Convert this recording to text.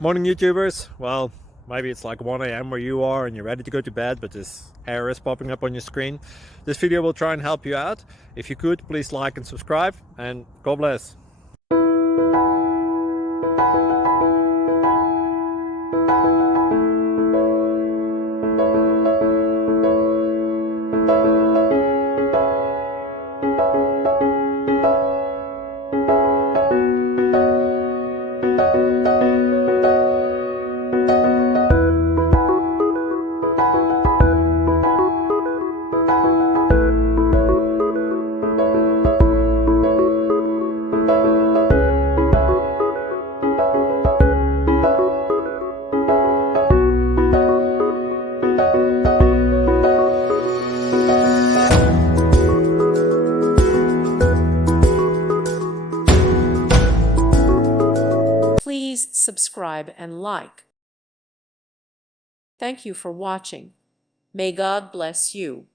Morning YouTubers. Well, maybe it's like 1 a.m. where you are and you're ready to go to bed, but this error is popping up on your screen. This video will try and help you out. If you could, please like and subscribe, and God bless. Please subscribe and like. Thank you for watching. May God bless you.